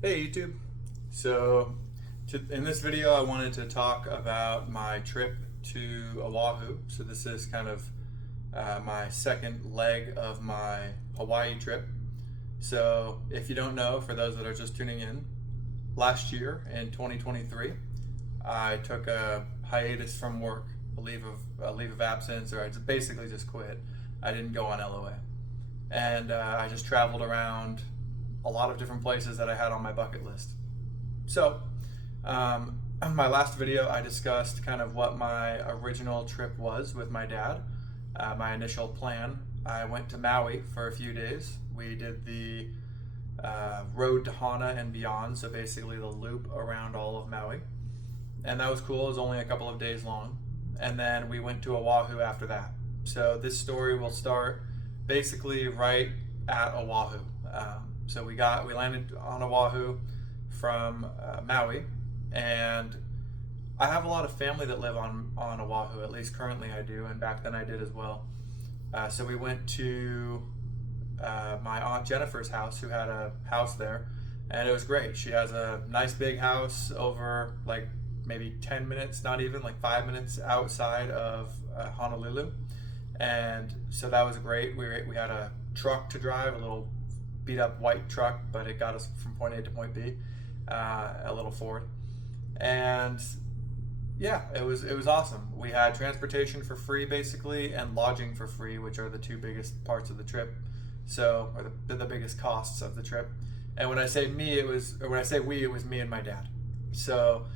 Hey YouTube. So in this video I wanted to talk about my trip to Oahu. So this is kind of my second leg of my Hawaii trip. So if you don't know, for those that are just tuning in, last year in 2023 I took a hiatus from work, a leave of absence, or I basically just quit. I didn't go on LOA. And I just traveled around a lot of different places that I had on my bucket list. So, my last video I discussed kind of what my original trip was with my dad. My initial plan, I went to Maui for a few days. We did the road to Hana and beyond, so basically the loop around all of Maui. And that was cool. It was only a couple of days long. And then we went to Oahu after that. So this story will start basically right at Oahu. So we landed on Oahu from Maui, and I have a lot of family that live on Oahu. At least currently I do, and back then I did as well. So we went to my aunt Jennifer's house, who had a house there, and it was great. She has a nice big house over like maybe 10 minutes, not even like 5 minutes outside of Honolulu, and so that was great. We had a truck to drive, a little beat up white truck, but it got us from point A to point B, a little Ford. And yeah, it was awesome. We had transportation for free basically, and lodging for free, which are the two biggest parts of the trip. So, or the biggest costs of the trip. And when I say me, when I say we, it was me and my dad. So,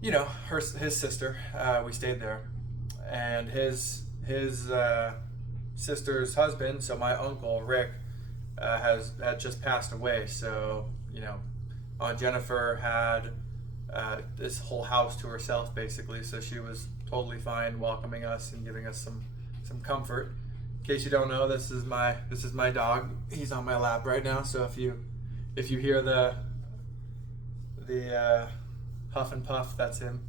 his sister, we stayed there, and his sister's husband, so my uncle Rick, had just passed away. So Aunt Jennifer had this whole house to herself basically. So she was totally fine welcoming us and giving us some comfort. In case you don't know, this is my dog. He's on my lap right now. So if you hear the huff and puff, that's him.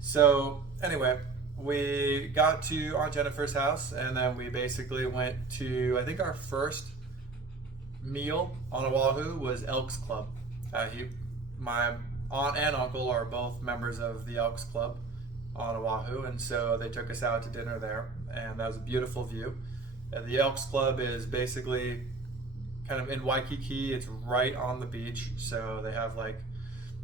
So anyway, we got to Aunt Jennifer's house, and then we basically went to, I think our first meal on Oahu was Elks Club. My aunt and uncle are both members of the Elks Club on Oahu, and so they took us out to dinner there, and that was a beautiful view. The Elks Club is basically kind of in Waikiki. It's right on the beach, so they have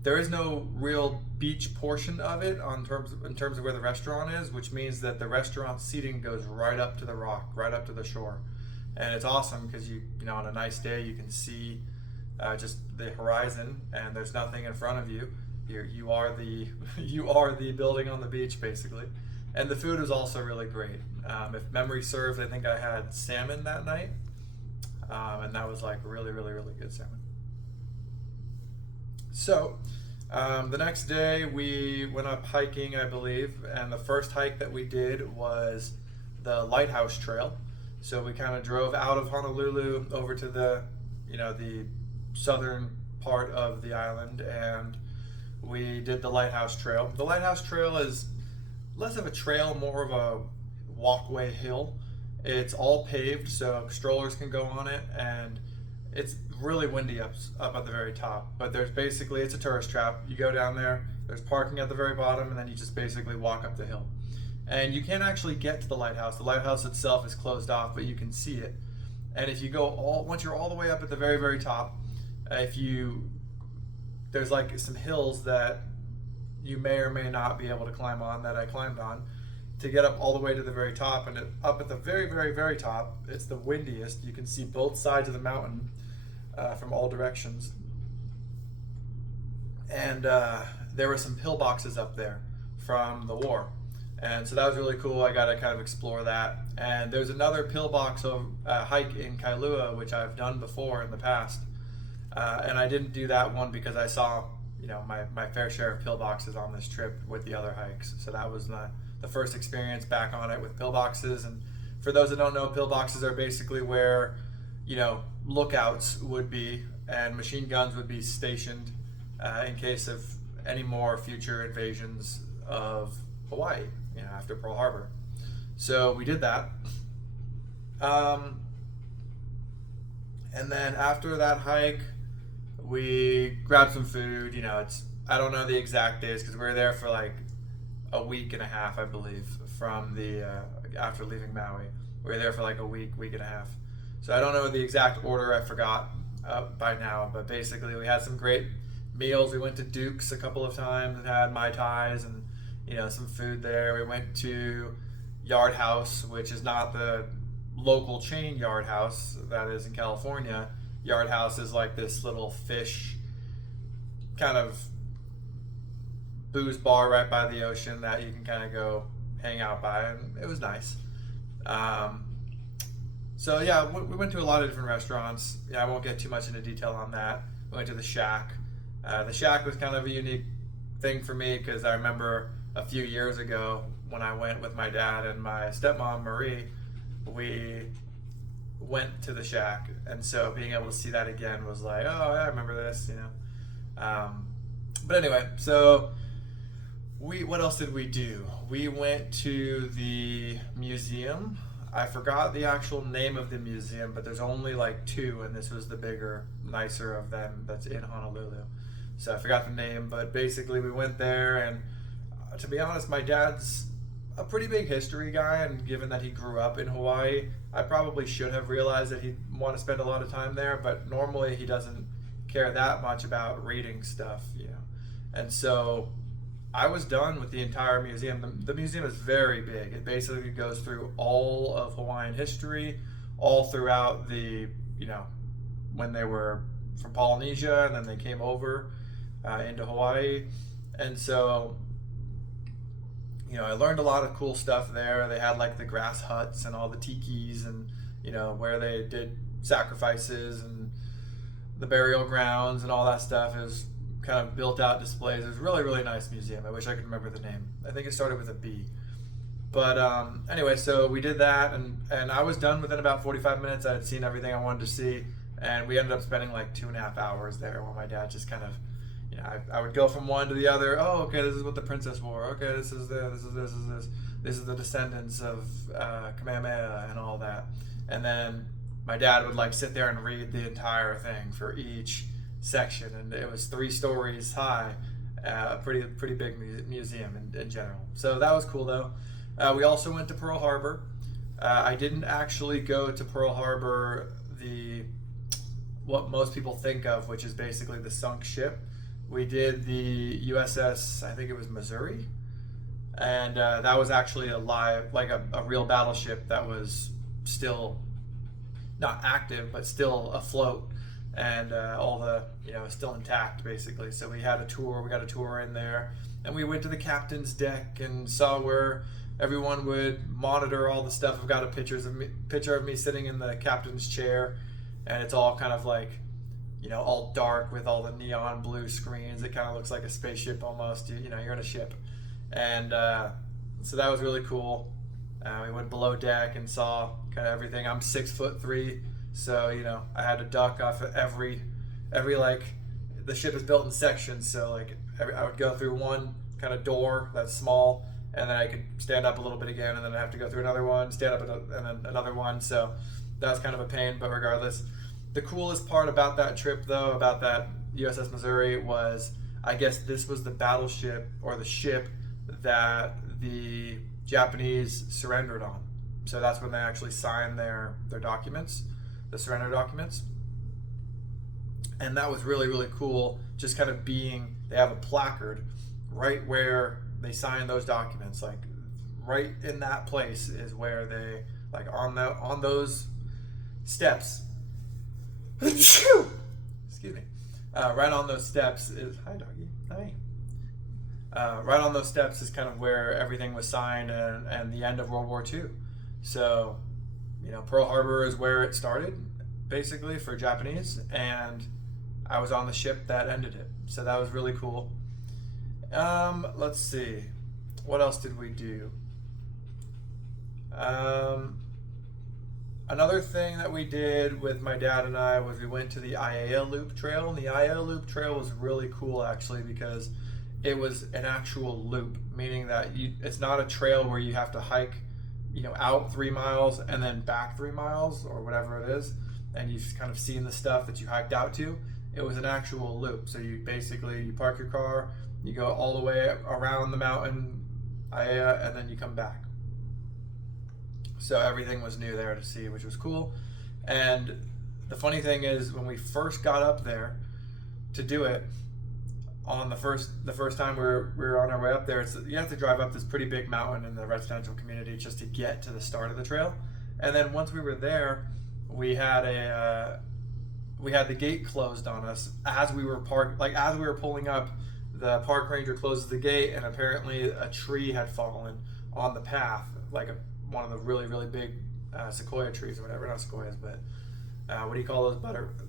there is no real beach portion of it in terms of where the restaurant is, which means that the restaurant seating goes right up to the rock, right up to the shore. And it's awesome because on a nice day you can see just the horizon, and there's nothing in front of you. You are the building on the beach basically. And the food is also really great. If memory serves, I think I had salmon that night, and that was really, really, really good salmon. So the next day we went up hiking, I believe, and the first hike that we did was the Lighthouse Trail. So we kind of drove out of Honolulu over to the southern part of the island, and we did the Lighthouse Trail. The Lighthouse Trail is less of a trail, more of a walkway hill. It's all paved, so strollers can go on it, and it's really windy up at the very top. But it's a tourist trap. You go down there, there's parking at the very bottom, and then you just basically walk up the hill. And you can't actually get to the lighthouse. The lighthouse itself is closed off, but you can see it. And if you once you're all the way up at the very, very top, there's some hills that you may or may not be able to climb on, that I climbed on, to get up all the way to the very top. And up at the very, very, very top, it's the windiest. You can see both sides of the mountain from all directions. And there were some pillboxes up there from the war. And so that was really cool. I got to kind of explore that. And there's another pillbox hike in Kailua, which I've done before in the past. And I didn't do that one because I saw, my fair share of pillboxes on this trip with the other hikes. So that was the first experience back on it with pillboxes. And for those that don't know, pillboxes are basically where, lookouts would be and machine guns would be stationed in case of any more future invasions of Hawaii, after Pearl Harbor. So we did that. And then after that hike, we grabbed some food. You know, I don't know the exact days because we were there for like a week and a half, I believe, from the after leaving Maui. We were there for like a week and a half. So I don't know the exact order. I forgot by now. But basically, we had some great meals. We went to Duke's a couple of times and had Mai Tais and, you know, some food there. We went to Yard House, which is not the local chain Yard House that is in California. Yard House is like this little fish kind of booze bar right by the ocean that you can kind of go hang out by, and it was nice. So yeah, we went to a lot of different restaurants. Yeah, I won't get too much into detail on that. We went to the Shack. The Shack was kind of a unique thing for me because I remember a few years ago when I went with my dad and my stepmom Marie, we went to the Shack, and so being able to see that again was like, oh yeah, I remember this, you know. But anyway, so what else did we do? We went to the museum. I forgot the actual name of the museum, but there's only like two, and this was the bigger, nicer of them that's in Honolulu. So I forgot the name, but basically we went there, and to be honest, my dad's a pretty big history guy, and given that he grew up in Hawaii, I probably should have realized that he'd want to spend a lot of time there, but normally he doesn't care that much about reading stuff, you know. And so I was done with the entire museum. The museum is very big. It basically goes through all of Hawaiian history, all throughout the, you know, when they were from Polynesia and then they came over into Hawaii. And so, you know, I learned a lot of cool stuff there. They had like the grass huts and all the tikis and, you know, where they did sacrifices and the burial grounds and all that stuff. It was kind of built out displays. It was really, really nice museum. I wish I could remember the name. I think it started with a B. But anyway, so we did that, and I was done within about 45 minutes. I had seen everything I wanted to see, and we ended up spending like 2.5 hours there while my dad just kind of, you know, I would go from one to the other. Oh, okay, this is what the princess wore. Okay, this is this. This is the descendants of Kamehameha and all that. And then my dad would like sit there and read the entire thing for each section, and it was 3 stories high. Pretty big museum in general. So that was cool though. We also went to Pearl Harbor. I didn't actually go to Pearl Harbor, what most people think of, which is basically the sunk ship. We did the USS, I think it was Missouri, and that was actually a real battleship that was still not active, but still afloat, and all the, you know, still intact basically. So we got a tour in there, and we went to the captain's deck and saw where everyone would monitor all the stuff. I've got a picture of me sitting in the captain's chair, and it's all kind of like, you know, all dark with all the neon blue screens. It kind of looks like a spaceship almost. You know, you're in a ship, and so that was really cool. We went below deck and saw kind of everything. I'm 6'3", so, you know, I had to duck off of every like, the ship is built in sections, so like I would go through one kind of door that's small, and then I could stand up a little bit again, and then I have to go through another one, stand up and then another one. So that was kind of a pain, but regardless. The coolest part about that trip though, about that USS Missouri, was I guess this was the battleship or the ship that the Japanese surrendered on. So that's when they actually signed their documents, the surrender documents. And that was really, really cool, just kind of being, they have a placard right where they signed those documents, like right in that place is where they, like on those steps, excuse me, right on those steps is, hi doggy, hi. Right on those steps is kind of where everything was signed, and the end of World War II. So, you know, Pearl Harbor is where it started, basically, for Japanese, and I was on the ship that ended it. So that was really cool. Let's see. What else did we do? Another thing that we did with my dad and I was we went to the Aiea Loop Trail. And the Aiea Loop Trail was really cool, actually, because it was an actual loop, meaning that it's not a trail where you have to hike, you know, out 3 miles and then back 3 miles or whatever it is, and you've kind of seen the stuff that you hiked out to. It was an actual loop. So you park your car, you go all the way around the mountain, Aiea, and then you come back. So everything was new there to see, which was cool. And the funny thing is, when we first got up there to do it, on the first time we were on our way up there, you have to drive up this pretty big mountain in the residential community just to get to the start of the trail. And then once we were there, we had the gate closed on us as we were as we were pulling up. The park ranger closes the gate, and apparently a tree had fallen on the path, like one of the really, really big sequoia trees or whatever. Not sequoias, but what do you call those?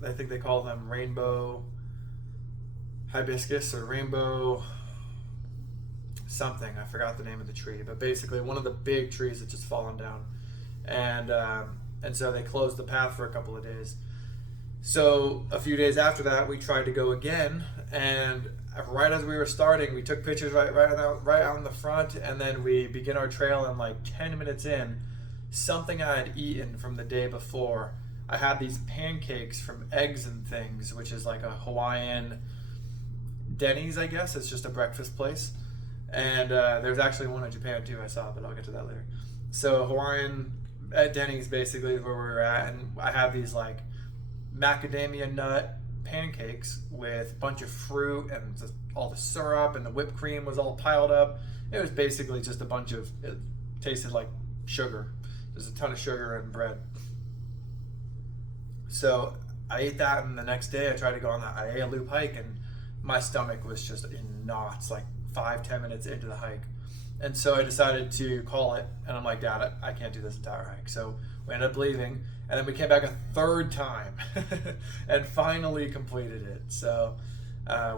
I think they call them rainbow hibiscus or rainbow something. I forgot the name of the tree, but basically one of the big trees that just fallen down, and so they closed the path for a couple of days. So a few days after that, we tried to go again, and right as we were starting, we took pictures right out in the front, and then we begin our trail, and like 10 minutes in, something I had eaten from the day before. I had these pancakes from Eggs and Things, which is like a Hawaiian Denny's, I guess. It's just a breakfast place. And there's actually one in Japan too, I saw, but I'll get to that later. So Hawaiian at Denny's basically is where we were at, and I had these like macadamia nut pancakes with a bunch of fruit and just all the syrup, and the whipped cream was all piled up. It was basically just a bunch of, it tasted like sugar. There's a ton of sugar and bread. So I ate that, and the next day I tried to go on the Aiea loop hike, and my stomach was just in knots like 5-10 minutes into the hike. And so I decided to call it, and I'm like, Dad, I can't do this entire hike. So we ended up leaving, and then we came back a third time and finally completed it. So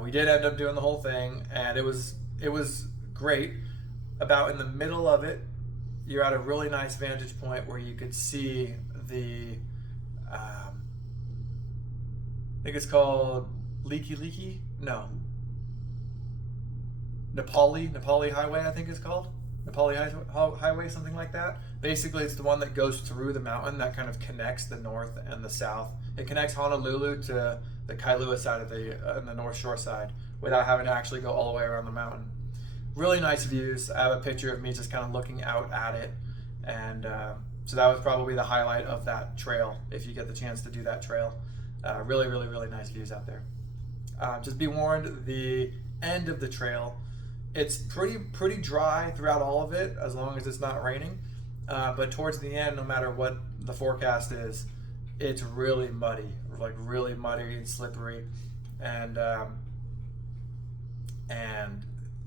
we did end up doing the whole thing, and it was great. About in the middle of it, you're at a really nice vantage point where you could see the I think it's called Nepali Highway, I think it's called. Nepali Highway, something like that. Basically, it's the one that goes through the mountain that kind of connects the north and the south. It connects Honolulu to the Kailua side of the North Shore side without having to actually go all the way around the mountain. Really nice views. I have a picture of me just kind of looking out at it, and so that was probably the highlight of that trail, if you get the chance to do that trail. Really, really, really nice views out there. Just be warned, the end of the trail, it's pretty dry throughout all of it, as long as it's not raining. But towards the end, no matter what the forecast is, it's really muddy, like really muddy and slippery. And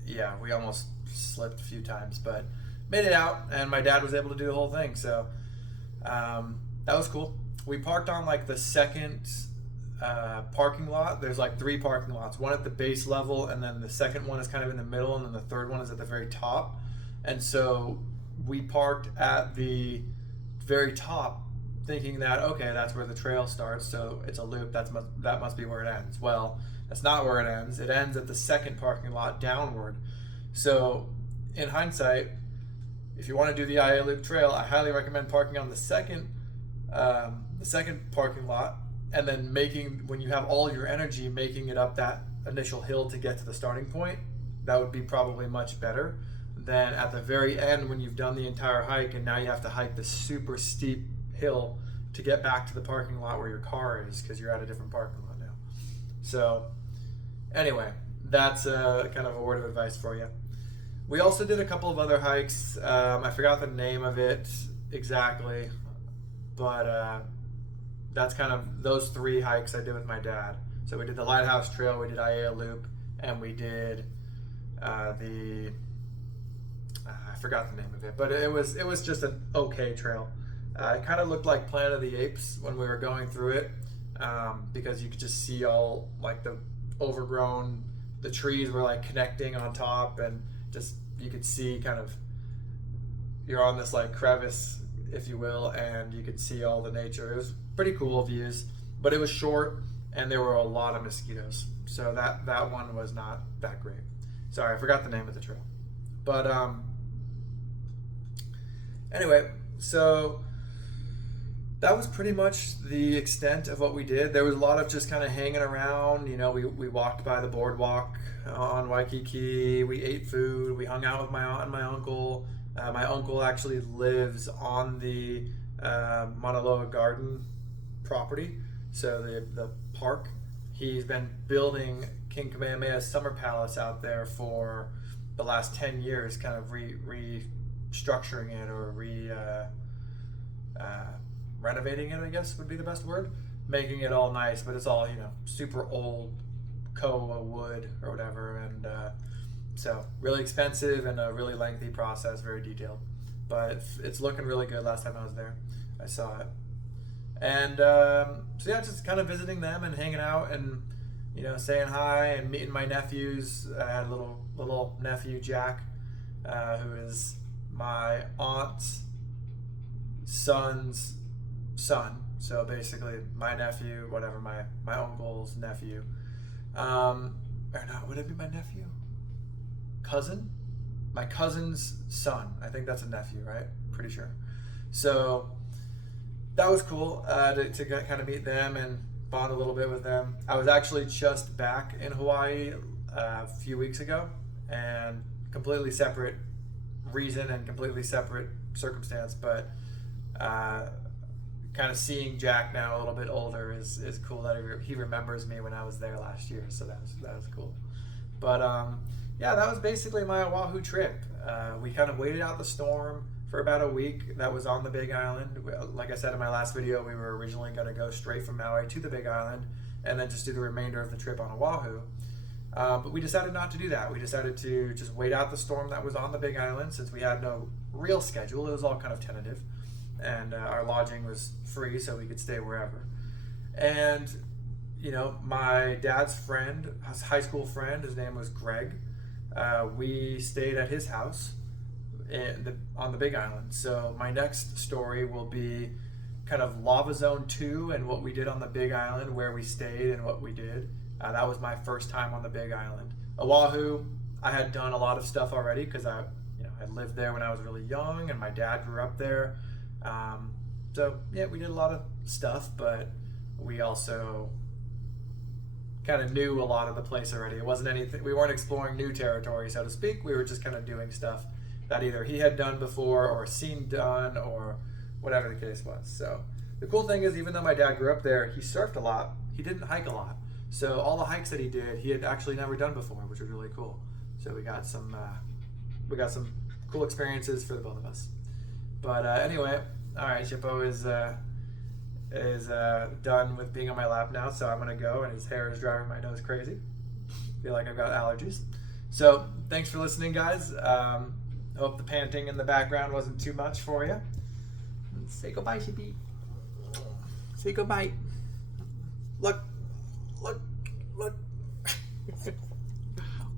yeah, we almost slipped a few times, but made it out, and my dad was able to do the whole thing. So that was cool. We parked on like the second parking lot. There's like 3 parking lots, one at the base level, and then the second one is kind of in the middle, and then the third one is at the very top. And so we parked at the very top, thinking that, okay, that's where the trail starts, so it's a loop, that must be where it ends. Well, that's not where it ends. It ends at the second parking lot downward. So in hindsight, if you want to do the Aiea Loop Trail, I highly recommend parking on the second parking lot, and then when you have all your energy, making it up that initial hill to get to the starting point. That would be probably much better than at the very end when you've done the entire hike, and now you have to hike this super steep hill to get back to the parking lot where your car is, because you're at a different parking lot now. So anyway, that's kind of a word of advice for you. We also did a couple of other hikes. I forgot the name of it exactly, but that's kind of those 3 hikes I did with my dad. So we did the Lighthouse Trail, we did Aiea Loop, and we did I forgot the name of it, but it was just an okay trail. It kind of looked like Planet of the Apes when we were going through it, because you could just see all like the overgrown, the trees were like connecting on top, and just you could see kind of, you're on this like crevice, if you will, and you could see all the nature. It was pretty cool views, but it was short, and there were a lot of mosquitoes, so that one was not that great. Sorry, I forgot the name of the trail. But anyway, so that was pretty much the extent of what we did. There was a lot of just kind of hanging around. You know, we walked by the boardwalk on Waikiki. We ate food. We hung out with my aunt and my uncle. My uncle actually lives on the Mauna Loa Garden property, so the park. He's been building King Kamehameha's summer palace out there for the last 10 years, kind of restructuring it or renovating it, I guess would be the best word, making it all nice, but it's all, you know, super old koa wood or whatever, and so really expensive and a really lengthy process, very detailed, but it's looking really good. Last time I was there, I saw it. And so yeah, just kind of visiting them and hanging out and, you know, saying hi and meeting my nephews. I had a little nephew, Jack, who is my aunt's son's son. So basically my nephew, whatever, my uncle's nephew. Or not, would it be my nephew? Cousin? My cousin's son. I think that's a nephew, right? Pretty sure. So that was cool to kind of meet them and bond a little bit with them. I was actually just back in Hawaii a few weeks ago, and completely separate reason and completely separate circumstance, but kind of seeing Jack now a little bit older is cool that he remembers me when I was there last year, so that was cool. But yeah, that was basically my Oahu trip. We kind of waited out the storm for about a week. That was on the Big Island. Like I said in my last video, we were originally going to go straight from Maui to the Big Island and then just do the remainder of the trip on Oahu. But we decided not to do that. We decided to just wait out the storm that was on the Big Island, since we had no real schedule. It was all kind of tentative, and our lodging was free, so we could stay wherever. And, you know, my dad's friend, his high school friend, his name was Greg. We stayed at his house on the Big Island. So my next story will be kind of Lava Zone 2 and what we did on the Big Island, where we stayed and what we did. That was my first time on the Big Island. Oahu, I had done a lot of stuff already because I lived there when I was really young, and my dad grew up there. So yeah, we did a lot of stuff, but we also kind of knew a lot of the place already. It wasn't anything, we weren't exploring new territory, so to speak. We were just kind of doing stuff that either he had done before or seen done or whatever the case was. So the cool thing is, even though my dad grew up there, he surfed a lot. He didn't hike a lot. So all the hikes that he did, he had actually never done before, which was really cool. So we got some cool experiences for the both of us. But anyway, all right, Chippo is done with being on my lap now, so I'm gonna go, and his hair is driving my nose crazy. I feel like I've got allergies. So thanks for listening, guys. Hope the panting in the background wasn't too much for you. Say goodbye, Chippy. Say goodbye. Look.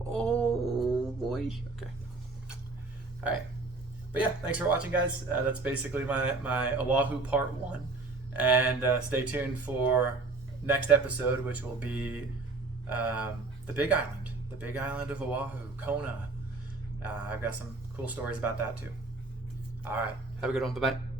Oh boy. Okay. All right. But yeah, thanks for watching, guys. That's basically my Oahu part 1. And stay tuned for next episode, which will be the Big Island of Oahu, Kona. I've got some cool stories about that too. All right. Have a good one. Bye-bye.